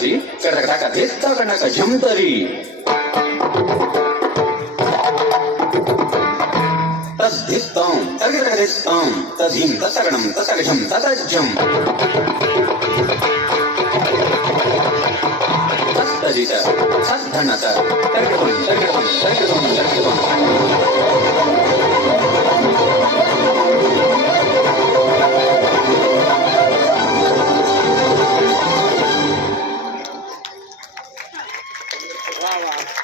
धित्ताजी कडक धित्ता कनक झमतरी तद्धित्तां तगिरगधित्तां तद्धीं तसगणं तसगझं ततज्जं तत्तजित तद्धनत तर्गं तर्गं तर्गं तर्गं वाह वाह